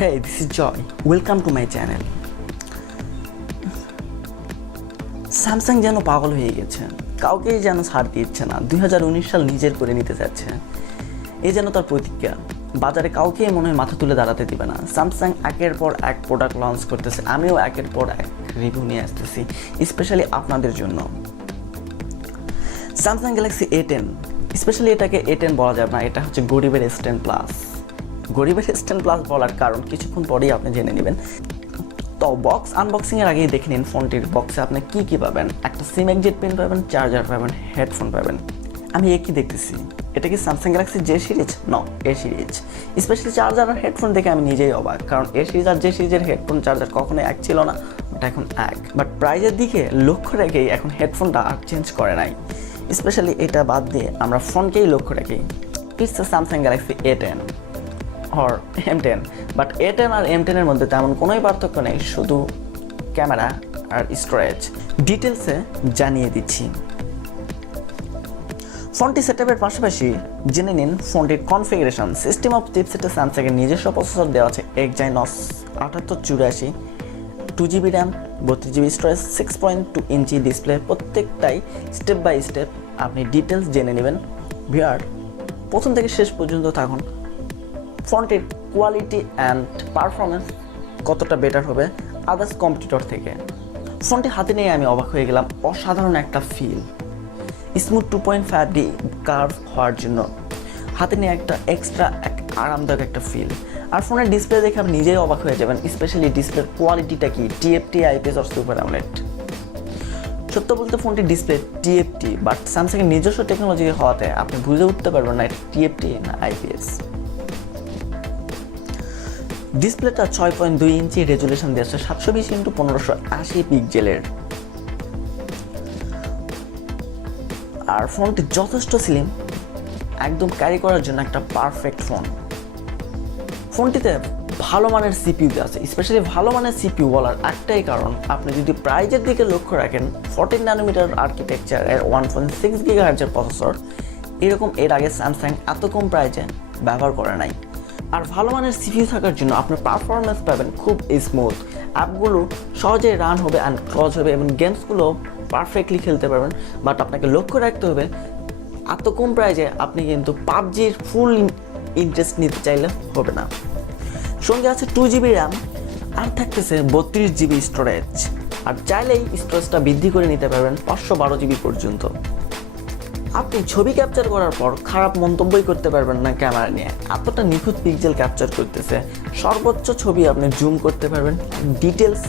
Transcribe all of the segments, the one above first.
Hey, this is Joy. Welcome to my channel. Samsung যেন পাগল হয়ে গেছে, কাউকেই যেন ছাড় দিচ্ছে না। 2019 সাল নিজের করে নিতে যাচ্ছে, এই যেন তার প্রতিজ্ঞা। বাজারে কাউকে মনে হয় মাথা তুলে দাঁড়াতে দিবে না। স্যামসাং একের পর এক প্রোডাক্ট লঞ্চ করতেছে, আমিও একের পর এক রিভিউ নিয়ে আসতেছি স্পেশালি আপনাদের জন্য। স্যামসাং গ্যালাক্সি A10, স্পেশালি এটাকে A10 বলা যাবে না, এটা হচ্ছে গরিবের S10 প্লাস। গরিবের S10 প্লাস বলার কারণ কিছুক্ষণ পরেই আপনি জেনে নেবেন। তো বক্স আনবক্সিংয়ের আগেই দেখে নিন ফোনটির বক্সে আপনি কী পাবেন। একটা সিম এক্সিট পিন পাবেন, চার্জার পাবেন, হেডফোন পাবেন। আমি একই দেখতেছি, এটা কি স্যামসাং গ্যালাক্সি জে সিরিজ? ন, এ সিরিজ। স্পেশালি চার্জার আর হেডফোন দেখে আমি নিজেই অবাক, কারণ এ সিরিজ আর জে সিরিজের হেডফোন চার্জার কখনোই এক ছিল না, ওটা এখন এক। বাট প্রাইজের দিকে লক্ষ্য রেখেই এখন হেডফোনটা আর চেঞ্জ করে নাই। স্পেশালি এটা বাদ দিয়ে আমরা ফোনকেই লক্ষ্য রাখি। It's Samsung Galaxy A10 or M10, but A10 আর M10 এর মধ্যে তেমন কোনোই পার্থক্য নেই, শুধু ক্যামেরা আর স্টোরেজ। ডিটেলসে জানিয়ে দিচ্ছি। ফোনটি সেটআপের পাশাপাশি জেনে নিন ফোনটির কনফিগারেশন। সিস্টেম অফ চিপসেটে স্যামসাংয়ের নিজস্ব প্রসেসর দেওয়া আছে Exynos 7884, 2GB RAM, 32GB storage, 6.2 inch display. প্রত্যেকটাই স্টেপ বাই স্টেপ আপনি ডিটেলস জেনে নেবেন। ভিউয়ার, প্রথম থেকে শেষ পর্যন্ত থাকুন। ফোনটির কোয়ালিটি অ্যান্ড পারফরমেন্স কতটা বেটার হবে আদার্স কম্পিটিটর থেকে। ফোনটি হাতে নিয়ে আমি অবাক হয়ে গেলাম। অসাধারণ একটা ফিল, স্মুথ 2.5D কার্ভ হওয়ার জন্য হাতে নিয়ে একটা এক্সট্রা আরামদায়ক একটা ফিল। আর ফোনের ডিসপ্লে দেখে আপনি নিজেই অবাক হয়ে যাবেন। স্পেশালি ডিসপ্লের কোয়ালিটিটা কি, TFT, IPS আর সুপার AMOLED। সত্য বলতে ফোনটির ডিসপ্লে TFT, বাট স্যামসাংয়ের নিজস্ব টেকনোলজি হওয়াতে আপনি বুঝে উঠতে পারবেন না এটা TFT না IPS। ডিসপ্লেটা 6.2 ইঞ্চি রেজুলেশন দিয়েছে, 720x1580 পিক্সেলের। আর ফোনটি যথেষ্ট স্লিম, একদম ক্যারি করার জন্য একটা পারফেক্ট ফোন। ফোনটিতে ভালো মানের CPU আছে। স্পেশালি ভালো মানের CPU বলার একটাই কারণ, আপনি যদি প্রাইজের দিকে লক্ষ্য রাখেন, 14 ন্যানোমিটার আর্কিটেকচার এর 1.6 GHz প্রসেসর এরকম এর আগে স্যামসাং এত কম প্রাইজে ব্যবহার করে নাই। আর ভালো মানের CPU থাকার জন্য আপনার পারফরমেন্স পাবেন খুব স্মুথ, অ্যাপগুলো সহজেই রান হবে অ্যান্ড ক্লোজ হবে এবং গেমসগুলো পারফেক্টলি খেলতে পারবেন। বাট আপনাকে লক্ষ্য রাখতে হবে এত কম প্রাইজে আপনি কিন্তু পাবজির ফুল ইন্টারেস্ট নিতে চাইলে হবে না। সঙ্গে আছে 2GB র্যাম আর থাকতেছে 32GB স্টোরেজ। আর চাইলেই স্টোরেজটা বৃদ্ধি করে নিতে পারবেন 512GB পর্যন্ত। আপনি ছবি ক্যাপচার করার পর খারাপ মন্তব্যই করতে পারবেন না ক্যামেরা নিয়ে, এতটা নিখুঁত পিক্সেল ক্যাপচার করতেছে। সর্বোচ্চ ছবি আপনি জুম করতে পারবেন, ডিটেলস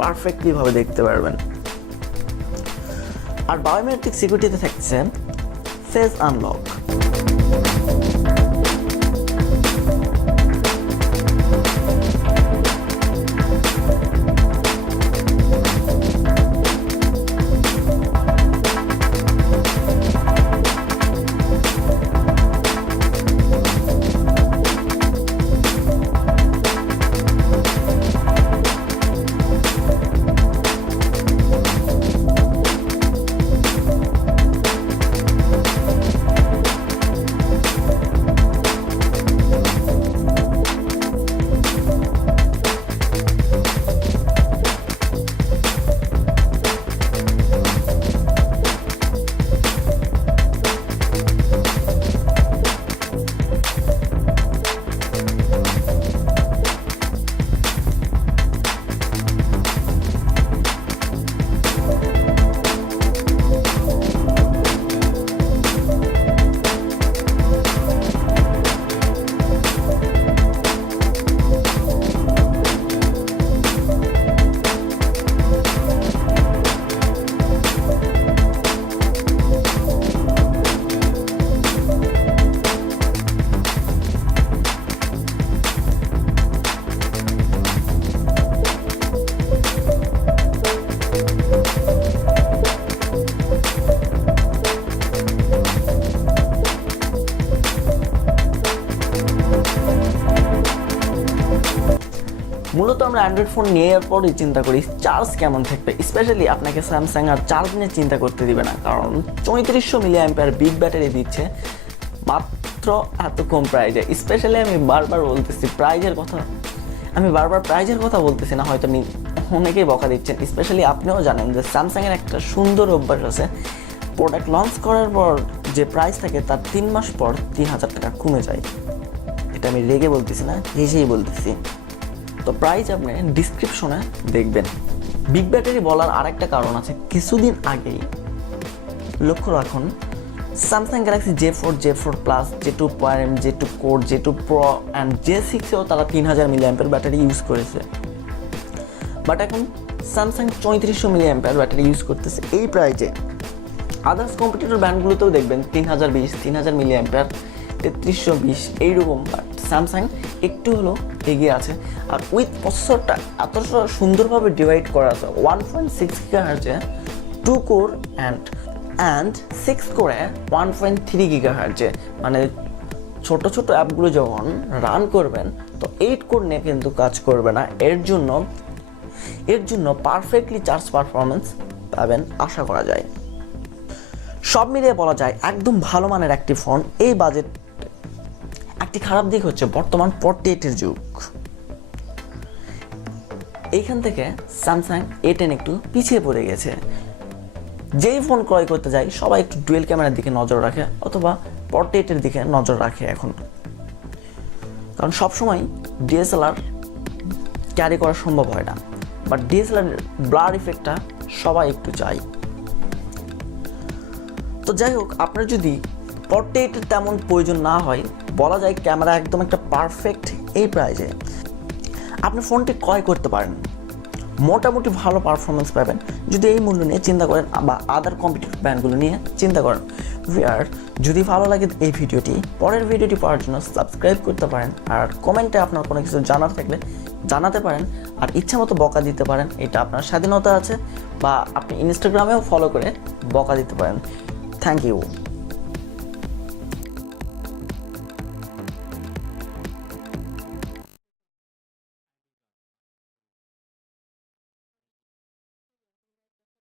পারফেক্টলি ভাবে দেখতে পারবেন। আর বায়োমেট্রিক সিকিউরিটিতে থাকছে ফেস আনলক। মূলত আমরা অ্যান্ড্রয়েড ফোন নেওয়ার পরই চিন্তা করি চার্জ কেমন থাকবে। স্পেশালি আপনাকে স্যামসাং আর চার্জ নিয়ে চিন্তা করতে দিবে না, কারণ 3400 mAh বিগ ব্যাটারি দিচ্ছে মাত্র এত কম প্রাইজে। স্পেশালি আমি বারবার বলতেছি প্রাইজের কথা, আমি বারবার প্রাইজের কথা বলতেছি না, হয়তো অনেকেই বকা দিচ্ছেন, স্পেশালি আপনিও জানেন যে স্যামসাংয়ের একটা সুন্দর অভ্যাস আছে, প্রোডাক্ট লঞ্চ করার পর যে প্রাইস থাকে তার 3 মাস পর 3,000 টাকা কমে যায়। এটা আমি রেগে বলতেছি না, হেসেই বলতেছি। তো প্রাইস আপনি ডিসক্রিপশনে দেখবেন। বিগ ব্যাটারি বলার আরেকটা কারণ আছে, কিছুদিন আগেই লক্ষ্য রাখুন Samsung Galaxy J4 plus, J2 Prime, J2 Core, J2 Pro and J6-এও তারা 3000 mAh ব্যাটারি ইউজ করেছে। বাট এখন স্যামসাং 3400 mAh ব্যাটারি ইউজ করতেছে এই প্রাইজে। আদার্স কম্পিটিটর ব্র্যান্ডগুলোতেও দেখবেন 3020, 3000 mAh, 3320 এইরকম। বাট স্যামসাং একটু হলেও এগিয়ে আছে। আর উইথ প্রসেসরটা এত সুন্দরভাবে ডিভাইড করা আছে, 1.6 GHz-এ 2 কোর অ্যান্ড 6 কোরে 1.3 GHz-এ, মানে ছোট ছোট অ্যাপগুলো যখন রান করবেন তো 8 কোর নিয়ে কিন্তু কাজ করবে না। এর জন্য পারফেক্টলি চার্জ পারফরমেন্স পাবেন আশা করা যায়। সব মিলিয়ে বলা যায় একদম ভালো মানের একটি ফোন এই বাজেট। একটি খারাপ দিক হচ্ছে বর্তমান পোর্ট্রেটের যুগ, এইখান থেকে স্যামসাং A10 একটু পিছিয়ে পড়ে গেছে। যেই ফোন ক্রয় করতে যায় সবাই একটু ডুয়েল ক্যামেরার দিকে নজর রাখে অথবা পোর্ট্রেটের দিকে নজর রাখে এখন, কারণ সবসময় DSLR ক্যারি করা সম্ভব হয় না। বাট DSLR ব্লার ইফেক্টটা সবাই একটু চাই। তো যাই হোক, আপনার যদি পোর্ট্রেটের তেমন প্রয়োজন না হয়, বলা যায় ক্যামেরা একদম একটা পারফেক্ট এই প্রাইজে আপনি ফোনটি ক্রয় করতে পারেন, মোটামুটি ভালো পারফরমেন্স পাবেন যদি এই মূল্য নিয়ে চিন্তা করেন বা আদার কম্পিটিটিভ ব্র্যান্ডগুলো নিয়ে চিন্তা করেন। ভিউয়ার, যদি ভালো লাগে এই ভিডিওটি, পরের ভিডিওটি পাওয়ার জন্য সাবস্ক্রাইব করতে পারেন, আর কমেন্টে আপনার কোনো কিছু জানার থাকলে জানাতে পারেন, আর ইচ্ছা মতো বকা দিতে পারেন, এটা আপনার স্বাধীনতা আছে, বা আপনি ইনস্টাগ্রামেও ফলো করে বকা দিতে পারেন। Thank you.